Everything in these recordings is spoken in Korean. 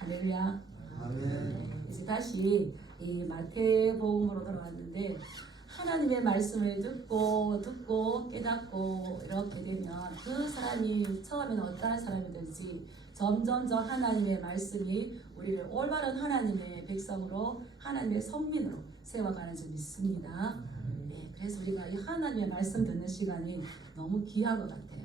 할렐루야. 아멘. 이제 다시 이 마태복음으로 돌아왔는데 하나님의 말씀을 듣고 깨닫고 이렇게 되면 그 사람이 처음에는 어떠한 사람이든지 점점점 하나님의 말씀이 우리를 올바른 하나님의 백성으로 하나님의 선민으로 세워가는 줄 믿습니다. 네, 그래서 우리가 이 하나님의 말씀 듣는 시간이 너무 귀한 것 같아요.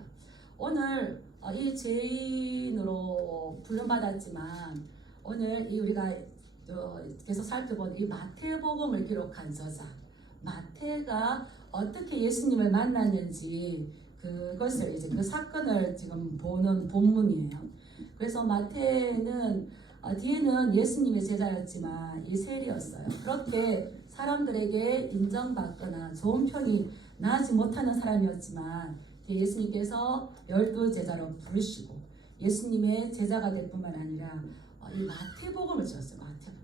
오늘 이 죄인으로 불론받았지만 오늘 이 우리가 계속 살펴본 이 마태복음을 기록한 저자 마태가 어떻게 예수님을 만났는지 그것을 이제 그 사건을 지금 보는 본문이에요. 그래서 마태는 뒤에는 예수님의 제자였지만 이 세리였어요. 그렇게 사람들에게 인정받거나 좋은 평이 나지 못하는 사람이었지만 예수님께서 12제자로 부르시고 예수님의 제자가 될 뿐만 아니라 이 마태복음을 지었어요. 마태복음.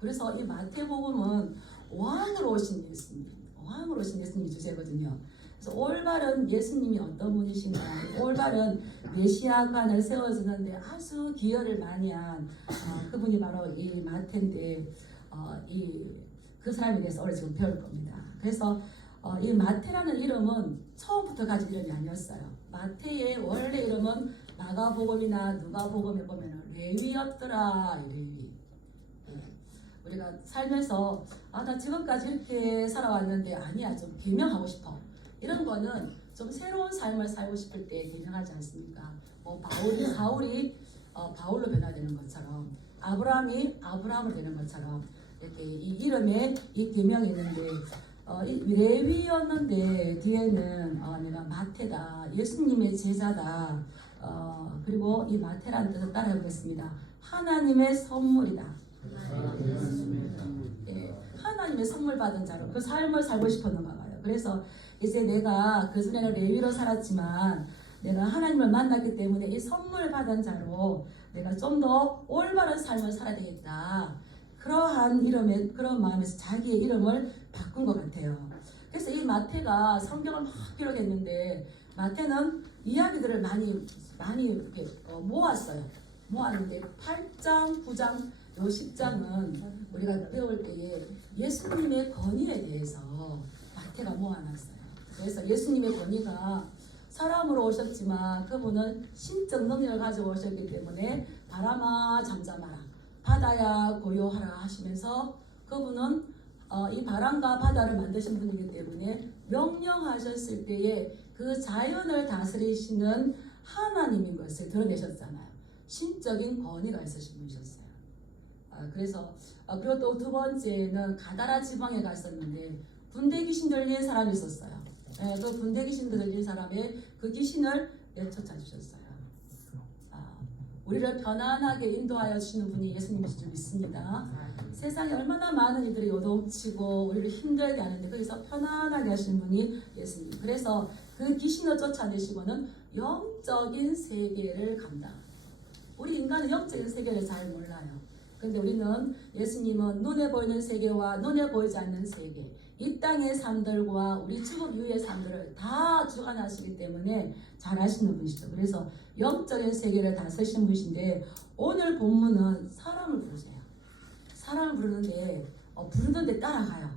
그래서 이 마태복음은 왕으로 오신 예수님이 주제거든요. 그래서 올바른 예수님이 어떤 분이신가, 올바른 메시아관을 세워주는데 아주 기여를 많이 한 그분이 바로 이 마태인데 그 사람에 대해서 오늘 지금 배울 겁니다. 그래서 이 마태라는 이름은 처음부터 가진 이름이 아니었어요. 마태의 원래 이름은 마가복음이나 누가복음에 보면 레위였더라. 레위. 우리가 살면서 나 지금까지 이렇게 살아왔는데 아니야, 좀 개명하고 싶어. 이런 거는 좀 새로운 삶을 살고 싶을 때 개명하지 않습니까? 뭐 사울이 바울로 변화되는 것처럼 아브라함이 아브라함으로 되는 것처럼 이렇게 이 이름에 이 개명이 있는데 레위였는데 뒤에는 내가 마태다, 예수님의 제자다. 그리고 이 마태라는 뜻을 따라해보겠습니다. 하나님의 선물이다. 하나님의 선물 받은 자로 그 삶을 살고 싶었는가 봐요. 그래서 이제 내가 그전에는 레위로 살았지만 내가 하나님을 만났기 때문에 이 선물 받은 자로 내가 좀 더 올바른 삶을 살아야 되겠다. 그러한 그런 마음에서 자기의 이름을 바꾼 것 같아요. 그래서 이 마태가 성경을 막 기록했는데 마태는 이야기들을 많이 이렇게 모았어요. 모았는데 8장, 9장, 요 10장은 우리가 배울 때에 예수님의 권위에 대해서 마태가 모아놨어요. 그래서 예수님의 권위가 사람으로 오셨지만 그분은 신적 능력을 가지고 오셨기 때문에 바람아 잠잠하라, 바다야 고요하라 하시면서 그분은 이 바람과 바다를 만드신 분이기 때문에 명령하셨을 때에 그 자연을 다스리시는 하나님인 것을 드러내셨잖아요. 신적인 권위가 있으신 분이셨어요. 그래서 그리고 또 두 번째는 가다라 지방에 갔었는데 군대 귀신 들린 사람이 있었어요. 그 군대 귀신 들린 사람의 그 귀신을 내쫓아 주셨어요. 우리를 편안하게 인도하여 주시는 분이 예수님이신 줄 믿습니다. 세상에 얼마나 많은 이들이 요동치고 우리를 힘들게 하는데 거기서 편안하게 하시는 분이 예수님. 그래서 그 귀신을 쫓아내시고는 영적인 세계를 감당. 우리 인간은 영적인 세계를 잘 몰라요. 근데 우리는 예수님은 눈에 보이는 세계와 눈에 보이지 않는 세계, 이 땅의 삶들과 우리 죽음 이후의 삶들을 다 주관하시기 때문에 잘 아시는 분이시죠. 그래서 영적인 세계를 다스리신 분이신데 오늘 본문은 사람을 부르세요. 사람을 부르는데 따라가요.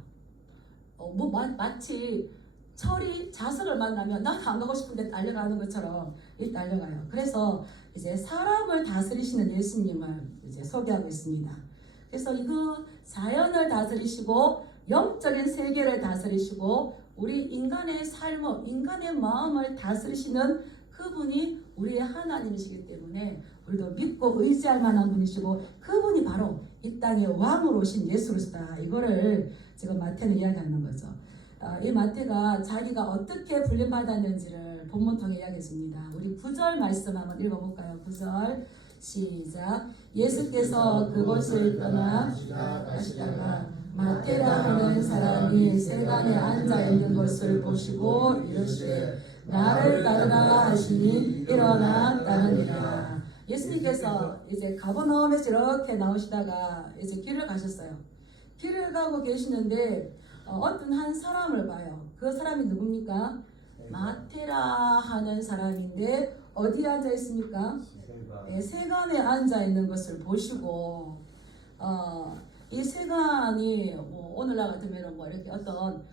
마치 철이 자석을 만나면 나는 안 가고 싶은데 달려가는 것처럼 달려가요. 그래서 이제 사람을 다스리시는 예수님을 이제 소개하고 있습니다. 그래서 그 자연을 다스리시고 영적인 세계를 다스리시고 우리 인간의 삶을, 인간의 마음을 다스리시는 그분이 우리의 하나님이시기 때문에 우리도 믿고 의지할 만한 분이시고 그분이 바로 이 땅에 왕으로 오신 예수 그리스도다. 이거를 지금 마태는 이야기하는 거죠. 이 마태가 자기가 어떻게 불림받았는지를 본문 통해 이야기했습니다. 우리 9절 말씀 한번 읽어볼까요? 9절 시작. 예수께서 그곳을 떠나 가시다가 마태라 하는 사람이 세간에 앉아 있는 것을 보시고 이르시되 나를 따르라 하시니 일어나 따르니라. 예수님께서 이제 가버나움에서 이렇게 나오시다가 이제 길을 가셨어요. 길을 가고 계시는데 어떤 한 사람을 봐요. 그 사람이 누굽니까? 마태라 하는 사람인데 어디에 앉아 있습니까? 세간에 앉아 있는 것을 보시고 이 세간이 뭐 오늘날 같으면 뭐 이렇게 어떤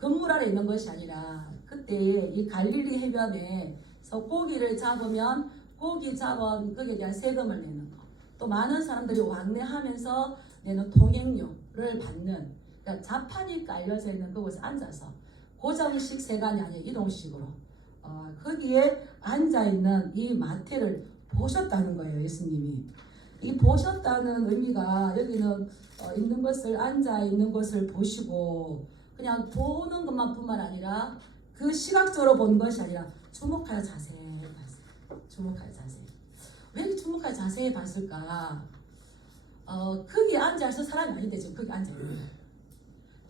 건물 아래 있는 것이 아니라 그때 이 갈릴리 해변에서 고기를 잡으면 고기 잡은 거기에 대한 세금을 내는 거, 또 많은 사람들이 왕래하면서 내는 통행료를 받는, 그러니까 자판이 깔려져 있는 그곳에 앉아서 고정식 세간이 아니라 이동식으로 거기에 앉아 있는 이 마태를 보셨다는 거예요. 예수님이 이 보셨다는 의미가 여기는 있는 것을 앉아 있는 것을 보시고 그냥 보는 것만뿐만 아니라 그 시각적으로 본 것이 아니라 주목하여 자세히 봤어요. 주목하여 자세히. 왜 이렇게 주목하여 자세히 봤을까? 거기에 앉아 있을 사람이 아닌데 지금 거기 앉아 있는 거예요.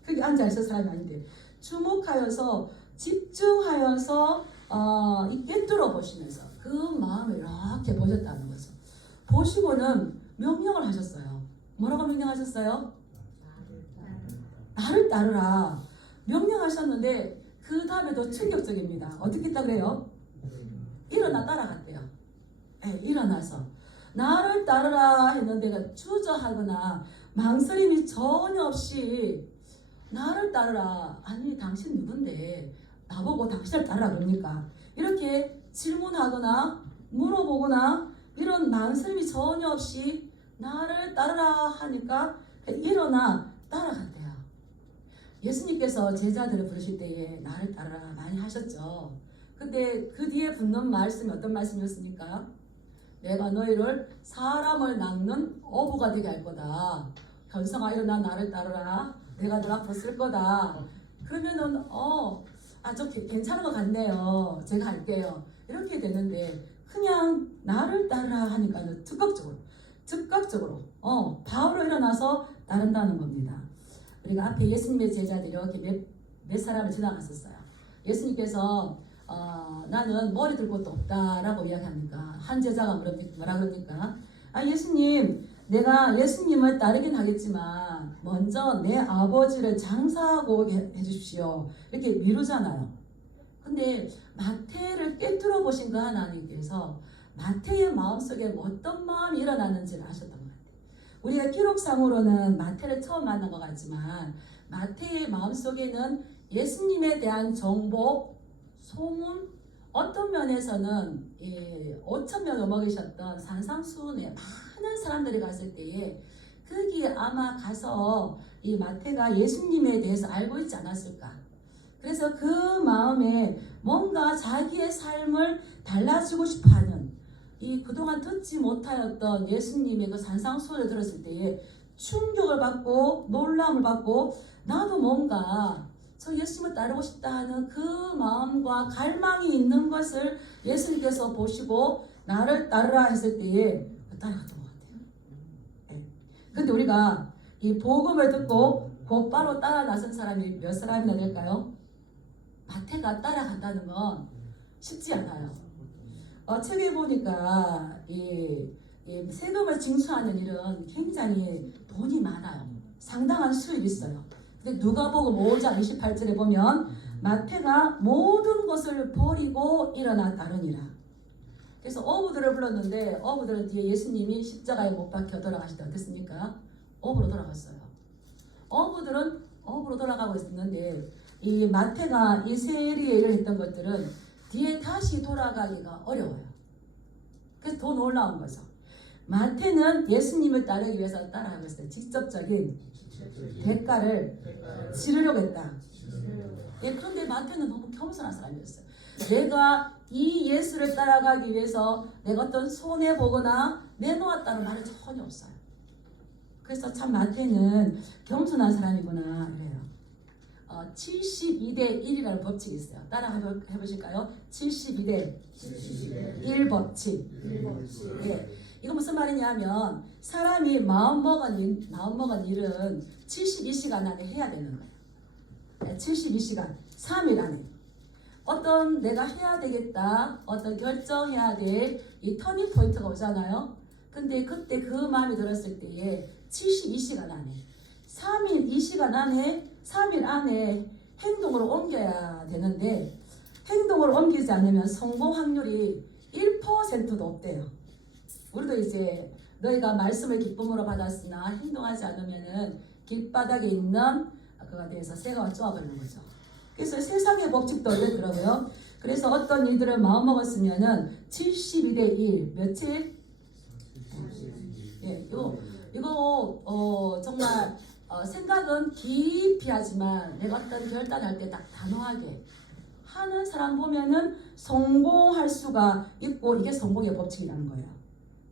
거기 앉아 있을 사람이 아닌데 집중하여서 꿰뚫어 보시면서 그 마음을 이렇게 보셨다는 거죠. 보시고는 명령을 하셨어요. 뭐라고 명령하셨어요? 나를 따르라. 명령하셨는데 그 다음에 더 충격적입니다. 어떻게 했다고 해요? 일어나 따라갔대요. 일어나서 나를 따르라 했는데 주저하거나 망설임이 전혀 없이 나를 따르라. 아니 당신 누군데 나보고 당신을 따르라 그럽니까? 이렇게 질문하거나 물어보거나 이런 망설임이 전혀 없이 나를 따르라 하니까 일어나 따라갔대요. 예수님께서 제자들을 부르실 때에 나를 따르라 많이 하셨죠. 근데 그 뒤에 붙는 말씀이 어떤 말씀이었습니까? 내가 너희를 사람을 낚는 어부가 되게 할 거다. 현성아 일어나 나를 따르라. 내가 너 앞으로 쓸 거다. 그러면은 좀 괜찮은 것 같네요. 제가 할게요. 이렇게 되는데 그냥 나를 따르라 하니까는 즉각적으로 바로 일어나서 따른다는 겁니다. 우리가 앞에 예수님의 제자들이 이렇게 몇 사람을 지나갔었어요. 예수님께서 나는 머리 들 곳도 없다라고 이야기합니까? 한 제자가 뭐라 그럽니까? 예수님, 내가 예수님을 따르긴 하겠지만 먼저 내 아버지를 장사하고 해주십시오. 이렇게 미루잖아요. 근데 마태를 꿰뚫어 보신 그 하나님께서 마태의 마음속에 어떤 마음이 일어나는지를 아셨던 것 같아요. 우리가 기록상으로는 마태를 처음 만난 것 같지만 마태의 마음속에는 예수님에 대한 정보, 소문, 어떤 면에서는 5,000명을 먹이셨던 산상수훈에 많은 사람들이 갔을 때에 거기에 아마 가서 이 마태가 예수님에 대해서 알고 있지 않았을까. 그래서 그 마음에 뭔가 자기의 삶을 달라지고 싶어하는 이 그동안 듣지 못하였던 예수님의 그 산상수훈을 들었을 때에 충격을 받고 놀라움을 받고 나도 뭔가 저 예수님을 따르고 싶다 하는 그 마음과 갈망이 있는 것을 예수님께서 보시고 나를 따르라 했을 때에 따라갔던 것 같아요. 근데 우리가 이 복음을 듣고 곧바로 따라 나선 사람이 몇 사람이나 될까요? 마태가 따라간다는 건 쉽지 않아요. 책에 보니까 이 세금을 징수하는 일은 굉장히 돈이 많아요. 상당한 수입이 있어요. 근데 누가복음 5장 28절에 보면 마태가 모든 것을 버리고 일어나 따르니라. 그래서 어부들을 불렀는데 어부들은 뒤에 예수님이 십자가에 못 박혀 돌아가실 때 어땠습니까? 어부로 돌아갔어요. 어부들은 어부로 돌아가고 있었는데 이 마태가 이 세리에 일을 했던 것들은 뒤에 다시 돌아가기가 어려워요. 그래서 더 놀라운 거죠. 마태는 예수님을 따르기 위해서 따라가고 있어요. 직접적인 대가를 치르려고 했다. 그런데 마태는 너무 겸손한 사람이었어요. 내가 이 예수를 따라가기 위해서 내가 어떤 손해보거나 내놓았다는 말은 전혀 없어요. 그래서 참 마태는 겸손한 사람이구나 그래요. 72대 1이라는 법칙이 있어요. 따라 해보실까요? 72대 1 법칙. 이거 무슨 말이냐면 사람이 마음먹은 일은 72시간 안에 해야 되는 거예요. 72시간, 3일 안에. 어떤 내가 해야 되겠다, 어떤 결정해야 될 이 터닝 포인트가 오잖아요. 근데 그때 그 마음이 들었을 때에 72시간 안에 3일 안에 행동으로 옮겨야 되는데 행동으로 옮기지 않으면 성공 확률이 1%도 없대요. 우리도 이제 너희가 말씀을 기쁨으로 받았으나 행동하지 않으면은 길바닥에 있는 그거에 대해서 새가 쪼아버리는 거죠. 그래서 세상의 법칙도 어렵더라고요. 그래서 어떤 이들을 마음먹었으면은 72대 1 며칠? 예, 이거 정말 생각은 깊이 하지만 내가 어떤 결단할 때 딱 단호하게 하는 사람 보면은 성공할 수가 있고 이게 성공의 법칙이라는 거예요.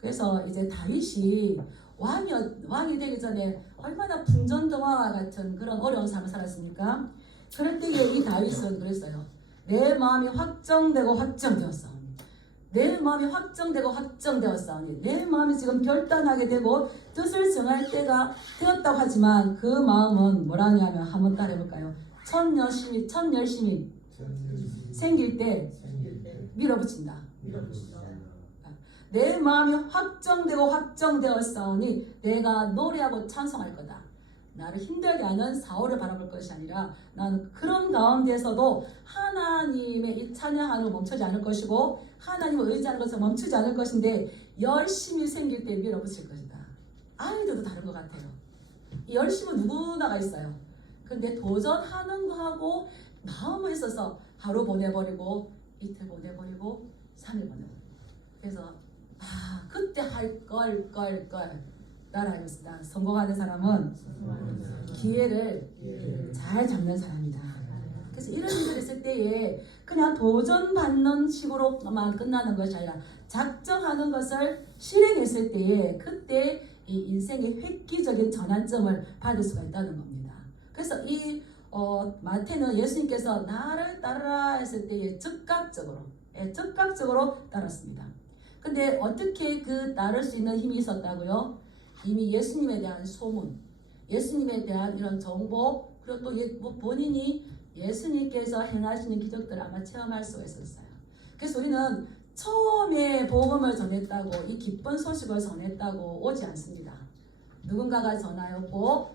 그래서 이제 다윗이 왕이 되기 전에 얼마나 풍전등화와 같은 그런 어려운 삶을 살았습니까? 그럴 때에 이 다윗은 그랬어요. 내 마음이 확정되고 확정되었사오니 내 마음이 확정되고 확정되었사오니 내 마음이 지금 결단하게 되고 뜻을 정할 때가 되었다고 하지만 그 마음은 뭐라냐면 한번 따라해볼까요? 첫 열심이 생길 때 밀어붙인다. 내 마음이 확정되고 확정되었사오니 내가 노래하고 찬송할 거다. 나를 힘들게 하는 사울을 바라볼 것이 아니라 나는 그런 가운데서도 하나님의 이 찬양하는 걸 멈추지 않을 것이고 하나님을 의지하는 것을 멈추지 않을 것인데 열심히 생길 때 밀어붙일 것이다. 아이들도 다른 것 같아요. 이 열심은 누구나가 있어요. 근데 도전하는 거하고 마음을 있어서 하루 보내버리고 이틀 보내버리고 3일 보내버리고 그래서 그때 할 걸 나라 알겠습니다. 성공하는 사람은 기회를 잘 잡는 사람이다. 그래서 이런 일이 있을 때에 그냥 도전받는 식으로만 끝나는 것이 아니라 작정하는 것을 실행했을 때에 그때 이 인생의 획기적인 전환점을 받을 수가 있다는 겁니다. 그래서 이 마태는 예수님께서 나를 따르라 했을 때에 즉각적으로 따랐습니다. 근데 어떻게 그 따를 수 있는 힘이 있었다고요? 이미 예수님에 대한 소문, 예수님에 대한 이런 정보, 그리고 또 본인이 예수님께서 행하시는 기적들을 아마 체험할 수가 있었어요. 그래서 우리는 처음에 복음을 전했다고 이 기쁜 소식을 전했다고 오지 않습니다. 누군가가 전하였고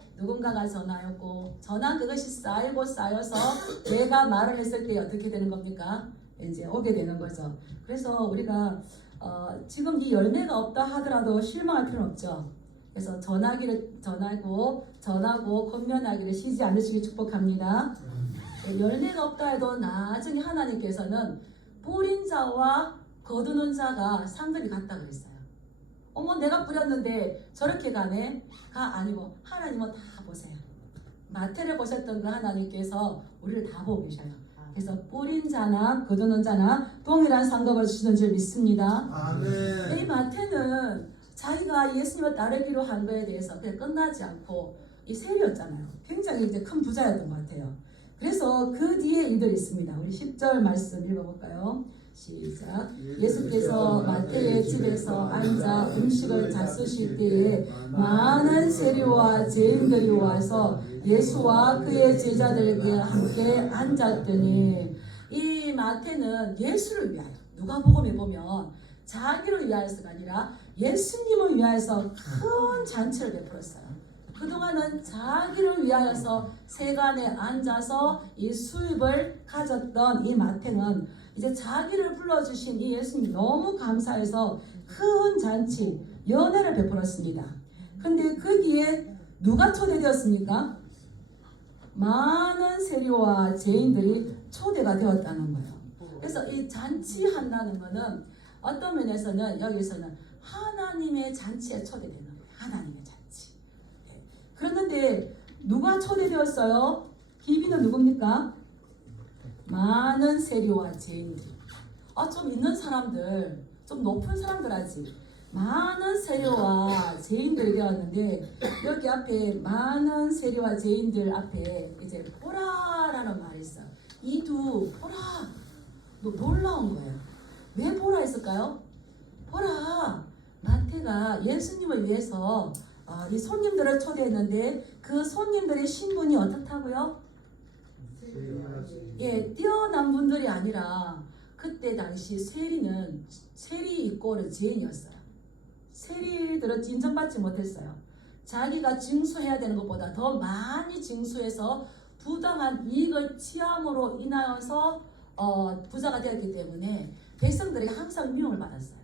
전한 그것이 쌓여서 내가 말을 했을 때 어떻게 되는 겁니까? 이제 오게 되는 거죠. 그래서 우리가 지금 이 열매가 없다 하더라도 실망할 필요는 없죠. 그래서 전하고 권면하기를 쉬지 않으시길 축복합니다. 열매가 없다 해도 나중에 하나님께서는 뿌린 자와 거두는 자가 상급이 같다 그랬어요. 어머 내가 뿌렸는데 저렇게 가네? 아니고 하나님은 다 보세요. 마태를 보셨던 그 하나님께서 우리를 다 보고 계셔요. 그래서 뿌린 자나 거두는 자나 동일한 상급을 주시는 줄 믿습니다. 아멘. 이 마태는 자기가 예수님을 따르기로 한 거에 대해서 그냥 끝나지 않고 이 세리였잖아요. 굉장히 이제 큰 부자였던 것 같아요. 그래서 그 뒤에 일들이 있습니다. 우리 10절 말씀 읽어볼까요? 시작. 예수께서 마태의 집에서 앉아 음식을 잡수실 때에 많은 세리와 죄인들이 와서 예수와 그의 제자들에게 함께 앉았더니 이 마태는 예수를 위하여 누가복음에 보면 자기를 위하여서가 아니라 예수님을 위하여서 큰 잔치를 베풀었어요. 그동안은 자기를 위하여서 세간에 앉아서 이 수입을 가졌던 이 마태는 이제 자기를 불러주신 이 예수님 너무 감사해서 큰 잔치, 연회를 베풀었습니다. 근데 거기에 누가 초대되었습니까? 많은 세리와 죄인들이 초대가 되었다는 거예요. 그래서 이 잔치한다는 것은 어떤 면에서는 여기서는 하나님의 잔치에 초대되는 거예요. 하나님의 잔치. 그런데 누가 초대되었어요? 기비는 누굽니까? 많은 세리와 죄인들. 좀 있는 사람들, 좀 높은 사람들 하지. 많은 세리와 죄인들이 되었는데 여기 앞에 많은 세리와 죄인들 앞에 이제 보라라는 말이 있어요. 이두 보라. 놀라운 거예요. 왜 보라 했을까요? 보라. 마태가 예수님을 위해서 이 손님들을 초대했는데 그 손님들의 신분이 어떻다고요? 뛰어난 분들이 아니라 그때 당시 세리 이꼬르 죄인이었어요. 세리들은 인정받지 못했어요. 자기가 징수해야 되는 것보다 더 많이 징수해서 부당한 이익을 취함으로 인하여서 부자가 되었기 때문에 백성들에게 항상 미움을 받았어요.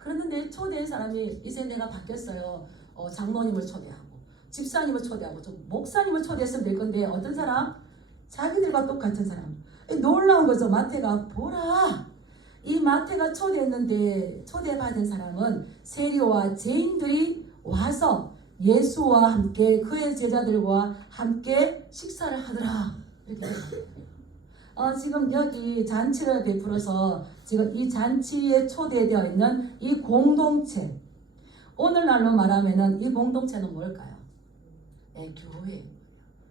그랬는데 초대한 사람이 이제 내가 바뀌었어요. 장로님을 초대하고 집사님을 초대하고 좀 목사님을 초대했으면 될 건데 어떤 사람? 자기들과 똑같은 사람. 놀라운 거죠. 마태가 보라. 이 마태가 초대했는데 초대받은 사람은 세리와 죄인들이 와서 예수와 함께 그의 제자들과 함께 식사를 하더라. 이렇게 지금 여기 잔치를 베풀어서 지금 이 잔치에 초대되어 있는 이 공동체, 오늘날로 말하면은 이 공동체는 뭘까요? 교회.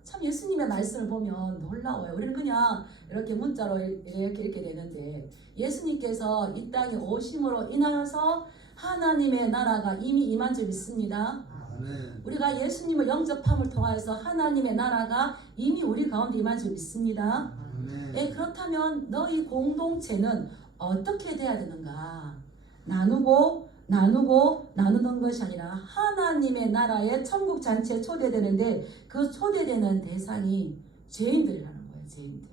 참 예수님의 말씀을 보면 놀라워요. 우리는 그냥 이렇게 문자로 이렇게 되는데 예수님께서 이 땅에 오심으로 인하여서 하나님의 나라가 이미 임한 줄 믿습니다. 아멘. 우리가 예수님을 영접함을 통하여서 하나님의 나라가 이미 우리 가운데 임한 줄 믿습니다. 그렇다면 너희 공동체는 어떻게 돼야 되는가? 나누는 것이 아니라 하나님의 나라의 천국 잔치에 초대되는데 그 초대되는 대상이 죄인들이라는 거예요. 죄인들.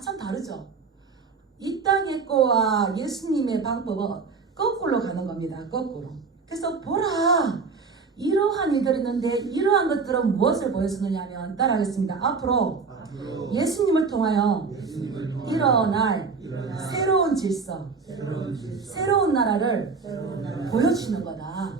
참 다르죠? 이 땅의 거와 예수님의 방법은 거꾸로 가는 겁니다. 거꾸로. 그래서 보라! 이러한 일들이 있는데 이러한 것들은 무엇을 보여주느냐 하면 따라하겠습니다. 앞으로 예수님을 통하여 일어날 새로운 질서, 새로운 나라를 보여주시는 거다.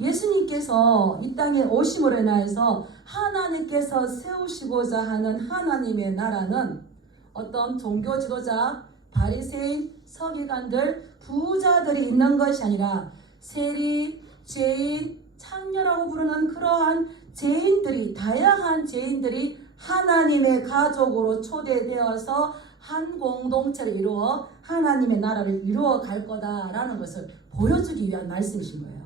예수님께서 이 땅에 오심으로 인하여서 하나님께서 세우시고자 하는 하나님의 나라는 어떤 종교 지도자, 바리새인, 서기관들, 부자들이 있는 것이 아니라 세리, 죄인, 창녀라고 부르는 그러한 죄인들이, 다양한 죄인들이 하나님의 가족으로 초대되어서 한 공동체를 이루어 하나님의 나라를 이루어 갈 거다라는 것을 보여주기 위한 말씀이신 거예요.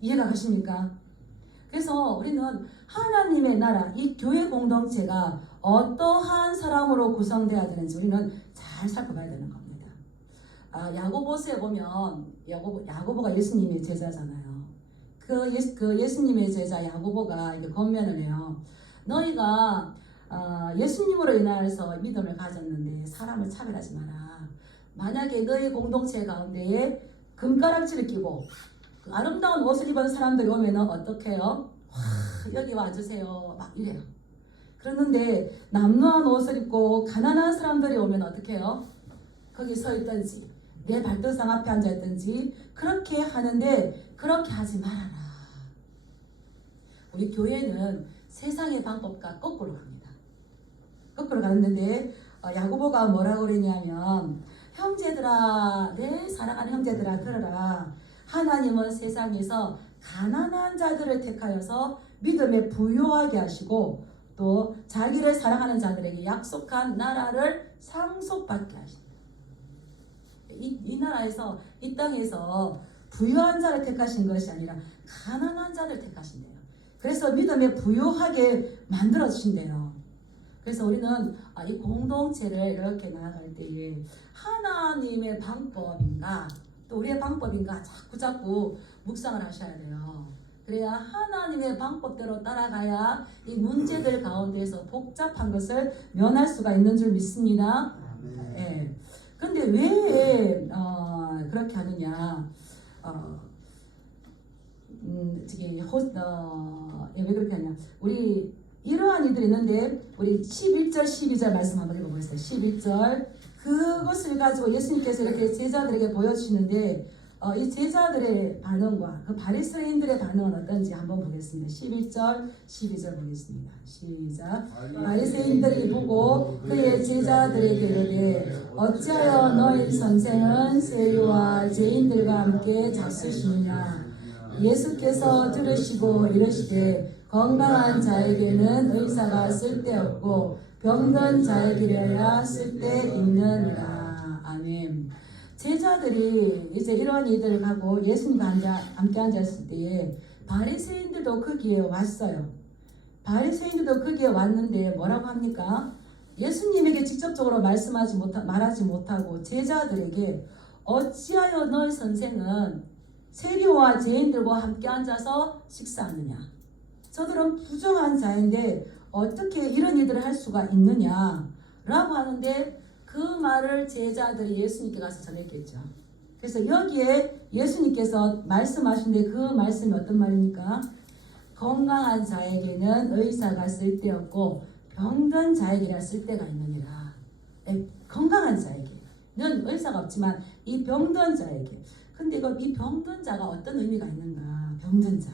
이해가 가십니까? 그래서 우리는 하나님의 나라, 이 교회 공동체가 어떠한 사람으로 구성되어야 되는지 우리는 잘 살펴봐야 되는 겁니다. 야고보서에 보면 야고보가 예수님의 제자잖아요. 그 예수님의 제자 야고보가 이렇게 권면을 해요. 너희가 예수님으로 인하여서 믿음을 가졌는데 사람을 차별하지 마라. 만약에 너희 공동체 가운데에 금가락지를 끼고 아름다운 옷을 입은 사람들이 오면 어떻게 해요? 여기 와주세요. 막 이래요. 그러는데 남루한 옷을 입고 가난한 사람들이 오면 어떻게 해요? 거기 서 있든지 내 발등상 앞에 앉아 있든지 그렇게 하는데 그렇게 하지 말아라. 우리 교회는 세상의 방법과 거꾸로 갑니다. 거꾸로 가는데 야고보가 뭐라고 그러냐면 형제들아, 내 사랑하는 형제들아 들어라. 하나님은 세상에서 가난한 자들을 택하여서 믿음에 부유하게 하시고 또 자기를 사랑하는 자들에게 약속한 나라를 상속받게 하신다. 이 나라에서, 이 땅에서 부유한 자를 택하신 것이 아니라 가난한 자를 택하신대요. 그래서 믿음에 부유하게 만들어 주신대요. 그래서 우리는 이 공동체를 이렇게 나아갈 때에 하나님의 방법인가 또 우리의 방법인가 자꾸 묵상을 하셔야 돼요. 그래야 하나님의 방법대로 따라가야 이 문제들 가운데서 복잡한 것을 면할 수가 있는 줄 믿습니다. 예. 그런데 왜 그렇게 하느냐? 왜 그렇게 하냐? 우리 이러한 이들이 있는데 우리 11절 12절 말씀 한번 읽어보겠습니다. 11절 그것을 가지고 예수님께서 이렇게 제자들에게 보여주시는데 이 제자들의 반응과 그 바리새인들의 반응은 어떤지 한번 보겠습니다. 11절 12절 보겠습니다. 시작. 바리새인들이 보고 그의 제자들에게 이르되 어찌하여 너희 선생은 세리와 죄인들과 함께 잡수시느냐. 예수께서 들으시고 이르시되 건강한 자에게는 의사가 쓸데없고 병든 자에게려야 쓸데있느니라. 아멘. 제자들이 이제 이러한 일들을 하고 예수님과 함께 앉았을 때에 바리새인들도 거기에 왔어요. 바리새인들도 거기에 왔는데 뭐라고 합니까? 예수님에게 직접적으로 말하지 못하고 제자들에게 어찌하여 너희 선생은 세리와 죄인들과 함께 앉아서 식사하느냐. 저들은 부정한 자인데 어떻게 이런 일들을 할 수가 있느냐 라고 하는데 그 말을 제자들이 예수님께 가서 전했겠죠. 그래서 여기에 예수님께서 말씀하신데 그 말씀이 어떤 말입니까? 건강한 자에게는 의사가 쓸데없고 병든 자에게는 쓸데가 있느니라. 건강한 자에게는 의사가 없지만 이 병든 자에게. 근데 이 병든 자가 어떤 의미가 있는가? 병든 자.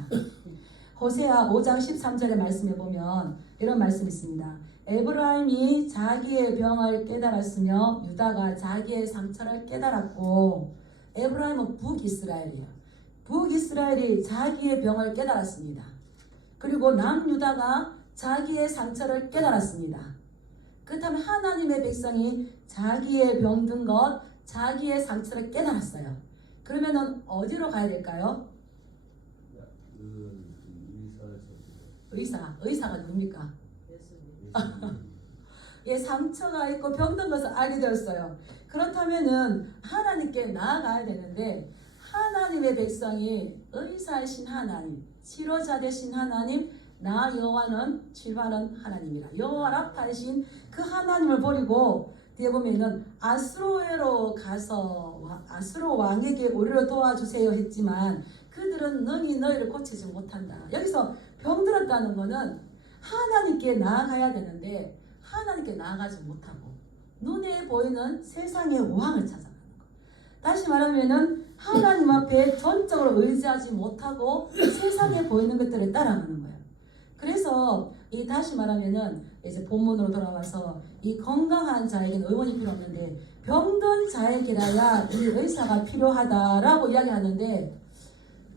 호세아 5장 13절의 말씀에 보면 이런 말씀이 있습니다. 에브라임이 자기의 병을 깨달았으며 유다가 자기의 상처를 깨달았고, 에브라임은 북이스라엘이에요. 북이스라엘이 자기의 병을 깨달았습니다. 그리고 남유다가 자기의 상처를 깨달았습니다. 그렇다면 하나님의 백성이 자기의 병든 것, 자기의 상처를 깨달았어요. 그러면은 어디로 가야 될까요? 의사가 누굽니까? 예, 상처가 있고 병든 것을 알게 되었어요. 그렇다면은 하나님께 나아가야 되는데, 하나님의 백성이 의사이신 하나님, 치료자 되신 하나님, 나 여호와는 치료하는 하나님이라, 여호와 라파이신 그 하나님을 버리고 뒤에 보면은 아수로에로 가서 아수로 왕에게 우리를 도와주세요 했지만 그들은 능히 너희를 고치지 못한다. 여기서 병들었다는 것은 하나님께 나아가야 되는데 하나님께 나아가지 못하고 눈에 보이는 세상의 왕을 찾아가는 것. 다시 말하면은 하나님 앞에 전적으로 의지하지 못하고 세상에 보이는 것들을 따라가는 거예요. 그래서 이 다시 말하면은 이제 본문으로 돌아와서 이 건강한 자에게는 의원이 필요 없는데 병든 자에게라야 이 의사가 필요하다라고 이야기하는데,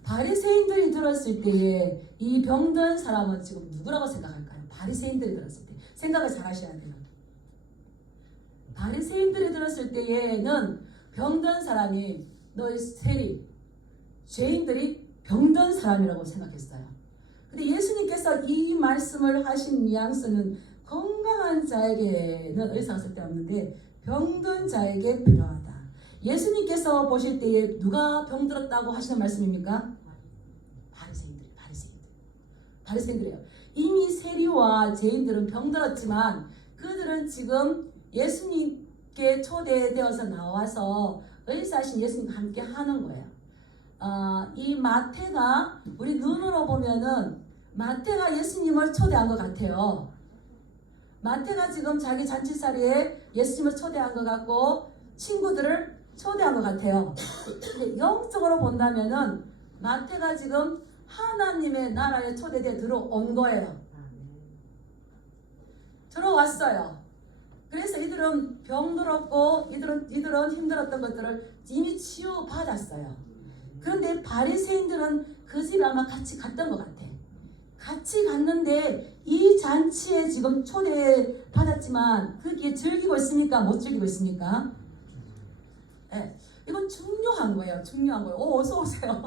바리새인들이 들었을 때에 이 병든 사람은 지금 누구라고 생각할까요? 바리새인들이 들었을 때 생각을 잘 하셔야 돼요. 바리새인들이 들었을 때에는 병든 사람이 너희 세리 죄인들이 병든 사람이라고 생각했어요. 근데 예수님께서 이 말씀을 하신 뉘앙스는 건강한 자에게는 의사가 쓸데없는데 병든 자에게 필요하다. 예수님께서 보실 때에 누가 병들었다고 하시는 말씀입니까? 바리새인들이에요. 이미 세리와 죄인들은 병들었지만 그들은 지금 예수님께 초대되어서 나와서 의사하신 예수님과 함께 하는 거예요. 이 마태가 우리 눈으로 보면은 마태가 예수님을 초대한 것 같아요. 마태가 지금 자기 잔치자리에 예수님을 초대한 것 같고 친구들을 초대한 것 같아요. 근데 영적으로 본다면은 마태가 지금 하나님의 나라에 초대되어 들어온 거예요. 들어왔어요. 그래서 이들은 병들었고 이들은 힘들었던 것들을 이미 치유받았어요. 그런데 바리새인들은 그 집에 아마 같이 갔던 것 같아. 같이 갔는데 이 잔치에 지금 초대받았지만 거기에 즐기고 있습니까? 못 즐기고 있습니까? 네, 이건 중요한 거예요. 중요한 거예요. 어서 오세요.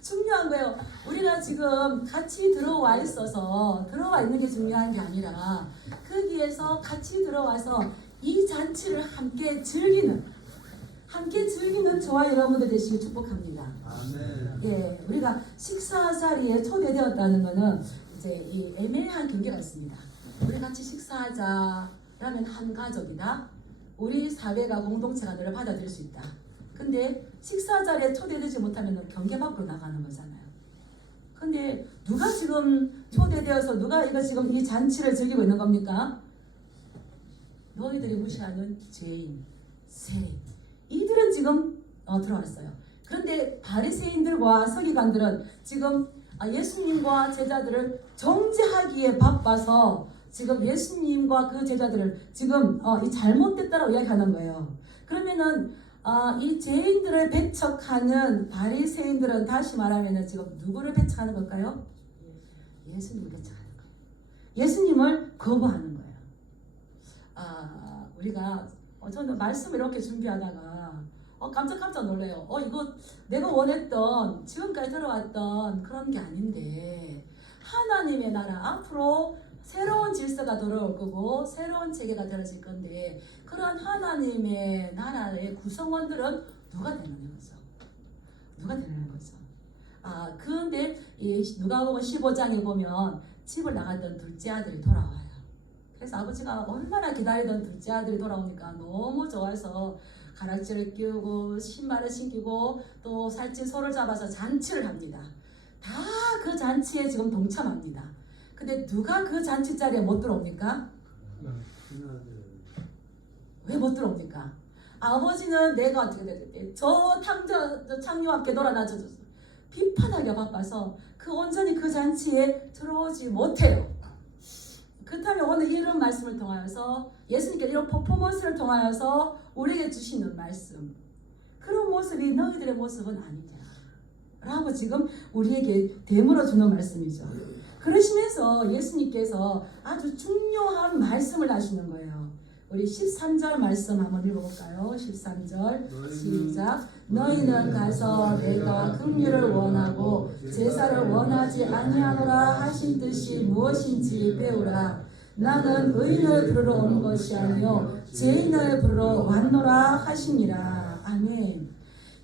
중요한 거예요. 우리가 지금 같이 들어와 있어서 들어와 있는 게 중요한 게 아니라 거기에서 같이 들어와서 이 잔치를 함께 즐기는 저와 여러분들 되시길 축복합니다. 아멘. 예, 우리가 식사 자리에 초대되었다는 것은 이제 이 애매한 경계가 있습니다. 우리 같이 식사하자. 그러면 한 가족이다. 우리 사회가 공동체가 너를 받아들일 수 있다. 근데 식사 자리에 초대되지 못하면 경계 밖으로 나가는 거잖아요. 근데 누가 지금 초대되어서 누가 이거 지금 이 잔치를 즐기고 있는 겁니까? 너희들이 무시하는 죄인, 세리. 이들은 지금 들어왔어요. 그런데 바리새인들과 서기관들은 지금 예수님과 제자들을 정죄하기에 바빠서 지금 예수님과 그 제자들을 지금 이 잘못됐다라고 이야기하는 거예요. 그러면은 이 죄인들을 배척하는 바리새인들은 다시 말하면 지금 누구를 배척하는 걸까요? 예수님을 배척하는 거예요. 예수님을 거부하는 거예요. 우리가 저는 말씀을 이렇게 준비하다가 깜짝 놀래요. 이거 내가 원했던 지금까지 들어왔던 그런 게 아닌데 하나님의 나라 앞으로 새로운 질서가 돌아올 거고 새로운 체계가 되어질 건데 그러한 하나님의 나라의 구성원들은 누가 되는 거죠? 누가 되는 거죠? 그런데 이 누가복음 15장에 보면 집을 나갔던 둘째 아들이 돌아와요. 그래서 아버지가 얼마나 기다리던 둘째 아들이 돌아오니까 너무 좋아서 가락지를 끼우고 신발을 신기고 또 살찐 소를 잡아서 잔치를 합니다. 다 그 잔치에 지금 동참합니다. 근데 누가 그 잔치 자리에 못 들어옵니까? 왜 못 들어옵니까? 아버지는 내가 어떻게 될때 저 창녀와 함께 놀아나줘 비판하기가 바빠서 그 온전히 그 잔치에 들어오지 못해요. 그렇다면 오늘 이런 말씀을 통하여서 예수님께 이런 퍼포먼스를 통하여서 우리에게 주시는 말씀, 그런 모습이 너희들의 모습은 아니냐 라고 지금 우리에게 되물어 주는 말씀이죠. 그러시면서 예수님께서 아주 중요한 말씀을 하시는 거예요. 우리 13절 말씀 한번 읽어볼까요? 13절 시작. 너희는 가서 내가 긍휼을 원하고 제사를 원하지 아니하노라 하신 뜻이 무엇인지 배우라. 나는 의인을 부르러 온 것이 아니요 죄인을 부르러 왔노라 하시니라. 아멘.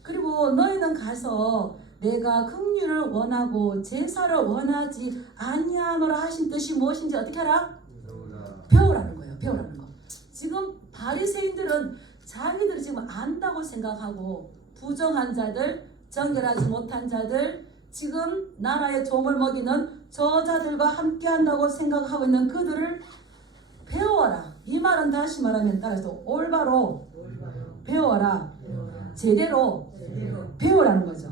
그리고 너희는 가서 내가 긍휼을 원하고 제사를 원하지 아니하노라 하신 뜻이 무엇인지 어떻게 하라? 배우라는 거예요. 배우라는 거. 지금 바리새인들은 자기들이 지금 안다고 생각하고 부정한 자들, 정결하지 못한 자들, 지금 나라의 종을 먹이는 저자들과 함께 한다고 생각하고 있는 그들을 배워라. 이 말은 다시 말하면 따라서 올바로 배워라. 제대로 배우라는 거죠.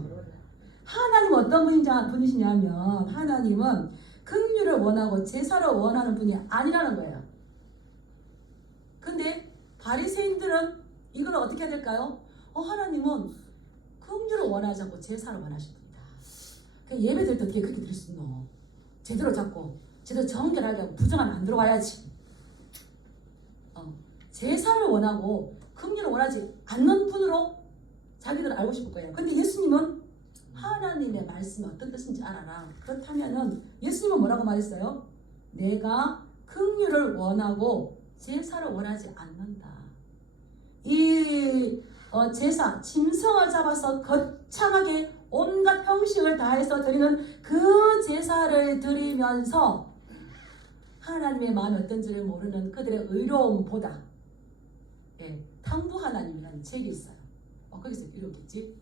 하나님은 어떤 분이시냐면 하나님은 긍휼을 원하고 제사를 원하는 분이 아니라는 거예요. 근데 바리새인들은 이걸 어떻게 해야 될까요? 하나님은 긍휼을 원하지 않고 제사를 원하십니다. 예배 드릴 때 어떻게 그렇게 드릴 수 있노? 제대로 잡고 제대로 정결하게 하고 부정하면 안 들어와야지. 제사를 원하고 긍휼을 원하지 않는 분으로 자기들은 알고 싶을 거예요. 근데 예수님은 하나님의 말씀이 어떤 뜻인지 알아라. 그렇다면은 예수님은 뭐라고 말했어요? 내가 긍휼을 원하고 제사를 원하지 않는다. 이 제사, 짐승을 잡아서 거창하게 온갖 형식을 다해서 드리는 그 제사를 드리면서 하나님의 마음이 어떤지를 모르는 그들의 의로움보다 탕부 하나님이라는 책이 있어요. 거기서 이렇겠지.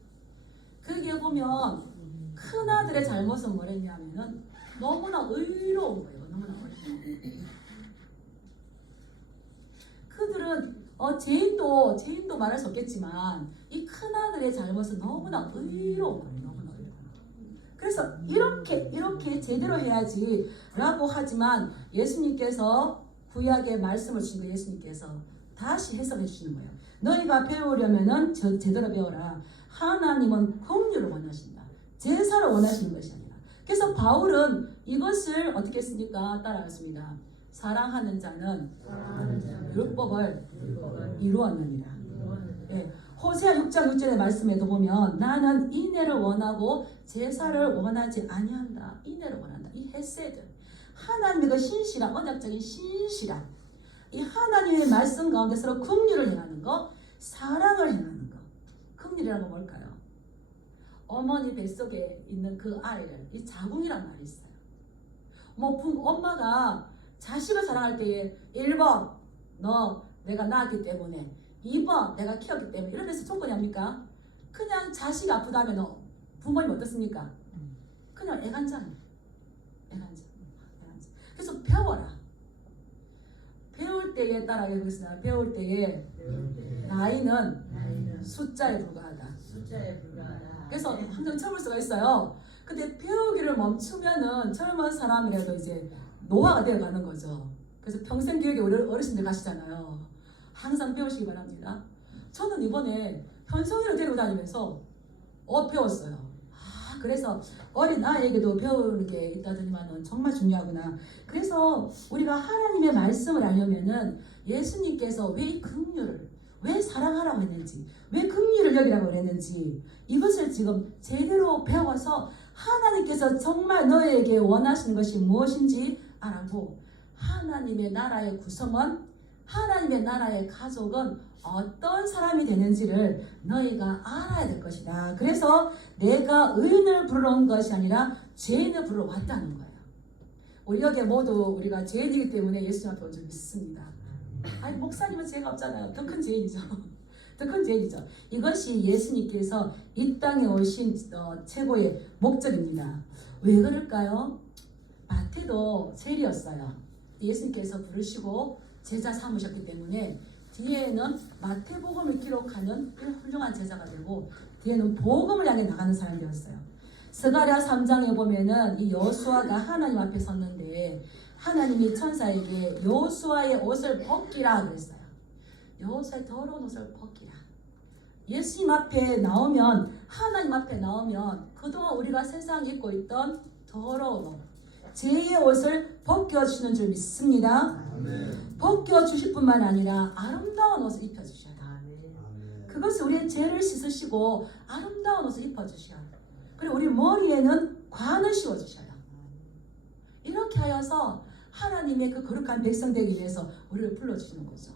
그게 보면 큰아들의 잘못은 뭐랬냐면은 너무나 의로운 거예요. 너무나 의로운. 그들은 죄인도 말할 수 없겠지만 이 큰아들의 잘못은 너무나 의로운 거예요. 너무나 의로운 거예요. 그래서 이렇게 제대로 해야지 라고 하지만 예수님께서 구약의 말씀을 주신 거 예수님께서 다시 해석해 주시는 거예요. 너희가 배우려면은 제대로 배워라. 하나님은 긍휼을 원하신다. 제사를 원하시는 것이 아니라. 그래서 바울은 이것을 어떻게 했습니까? 따라했습니다. 사랑하는 자는 율법을 이루었느니라. 호세아 6장 6절의 말씀에도 보면 나는 인애를 원하고 제사를 원하지 아니한다. 인애를 원한다. 이 헤세드. 하나님의 그 신실한 언약적인 신실한 이 하나님의 말씀 가운데 서로 긍휼을 행하는 거, 사랑을 행하는 거. 긍휼이라는 건 뭘까요? 어머니 뱃속에 있는 그 아이를, 이 자궁이란 말이 있어요. 엄마가 자식을 사랑할 때에 1번 내가 낳았기 때문에 2번 내가 키웠기 때문에 이런 데서 조건이 합니까? 그냥 자식이 아프다면 부모님 어떻습니까? 그냥 애간장. 그래서 배워라. 배울 때에 따라 읽겠습니다. 배울 때에 나이는 숫자에 불과하다. 그래서 항상 참을 수가 있어요. 근데 배우기를 멈추면은 젊은 사람이라도 이제 노화가 되어가는 거죠. 그래서 평생 교육에 어르신들 가시잖아요. 항상 배우시기 바랍니다. 저는 이번에 현성이를 데리고 다니면서 배웠어요. 그래서 어린 아이에게도 배우는 게 있다더니만은 정말 중요하구나. 그래서 우리가 하나님의 말씀을 알려면은 예수님께서 왜 긍휼을, 왜 사랑하라고 했는지, 왜 긍휼을 여기라고 했는지 이것을 지금 제대로 배워서 하나님께서 정말 너에게 원하시는 것이 무엇인지 알고 하나님의 나라의 구성원, 하나님의 나라의 가족은 어떤 사람이 되는지를 너희가 알아야 될 것이다. 그래서 내가 의인을 부르러 온 것이 아니라 죄인을 부르러 왔다는 거예요. 우리 여기에 모두 우리가 죄인이기 때문에 예수님 앞에 온 줄 믿습니다. 아니 목사님은 죄가 없잖아요. 더 큰 죄인이죠. 더 큰 죄이죠. 이것이 예수님께서 이 땅에 오신 최고의 목적입니다. 왜 그럴까요? 마태도 세리였어요. 예수님께서 부르시고 제자 삼으셨기 때문에 뒤에는 마태복음을 기록하는 훌륭한 제자가 되고 뒤에는 복음을 향해 나가는 사람이 되었어요. 스가랴 3장에 보면은 이 여호수아가 하나님 앞에 섰는데 하나님이 천사에게 여호수아의 옷을 벗기라 그랬어요. 여호수아의 더러운 옷을 벗기라. 예수님 앞에 나오면, 하나님 앞에 나오면 그동안 우리가 세상에 입고 있던 더러운 옷, 죄의 옷을 벗겨주시는 줄 믿습니다. 아멘. 벗겨주실 뿐만 아니라 아름다운 옷을 입혀주셔야 돼요. 아멘. 그것은 우리의 죄를 씻으시고 아름다운 옷을 입혀주셔야 돼요. 그리고 우리 머리에는 관을 씌워주셔요. 이렇게 하여서 하나님의 그 거룩한 백성 되기 위해서 우리를 불러주시는 거죠.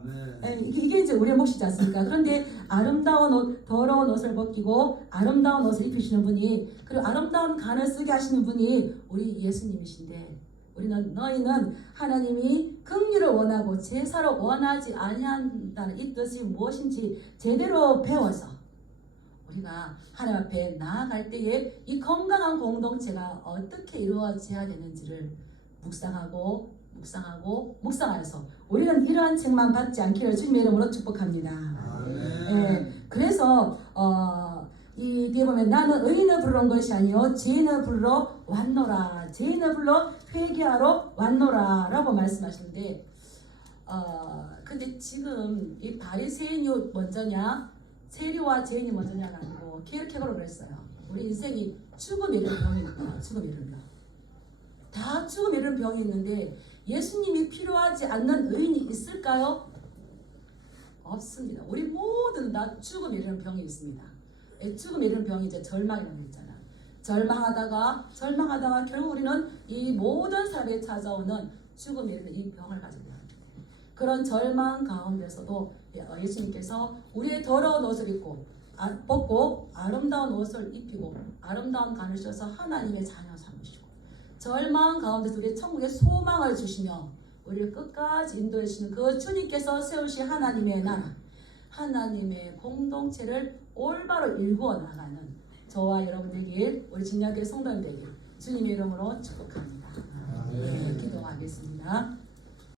아멘. 이게 이제 우리의 몫이지 않습니까? 그런데 아름다운 옷, 더러운 옷을 벗기고 아름다운 옷을 입히시는 분이, 그리고 아름다운 간을 쓰게 하시는 분이 우리 예수님이신데, 너희는 하나님이 긍휼을 원하고 제사를 원하지 아니한다는 이 뜻이 무엇인지 제대로 배워서 우리가 하나님 앞에 나아갈 때에 이 건강한 공동체가 어떻게 이루어져야 되는지를 묵상하여서 우리는 이러한 책만 받지 않기를 주님의 이름으로 축복합니다. 아멘. 그래서 이 뒤에 보면 나는 의인을 부르러 온 것이 아니요 죄인을 부르러 왔노라. 죄인을 불러 회개하러 왔노라 라고 말씀하시는데, 근데 지금 이 바리새인이 먼저냐 세리와 죄인이 먼저냐가 아니고 케르케고로 그랬어요. 우리 인생이 죽음 이르는 병이니까. 죽음 이르는 병. 다 죽음 이르는 병이 있는데 예수님이 필요하지 않는 의인이 있을까요? 없습니다. 우리 모두는 다 죽음 이르는 병이 있습니다. 죽음 이르는 병이 이제 절망이라는 게 있잖아. 절망하다가 결국 우리는 이 모든 사람에 찾아오는 죽음 이르는 이 병을 가지고 있는 그런 절망 가운데서도 예수님께서 우리의 더러운 옷을 벗고 아름다운 옷을 입히고 아름다운 간을 씌워서 하나님의 자녀 삼으시고 절망 가운데서 우리의 천국의 소망을 주시며 우리를 끝까지 인도해 주시는 그 주님께서 세우신 하나님의 나라, 하나님의 공동체를 올바로 일구어 나가는 저와 여러분 되길, 우리 진야교회 성도님 되길 주님의 이름으로 축복합니다. 기도하겠습니다.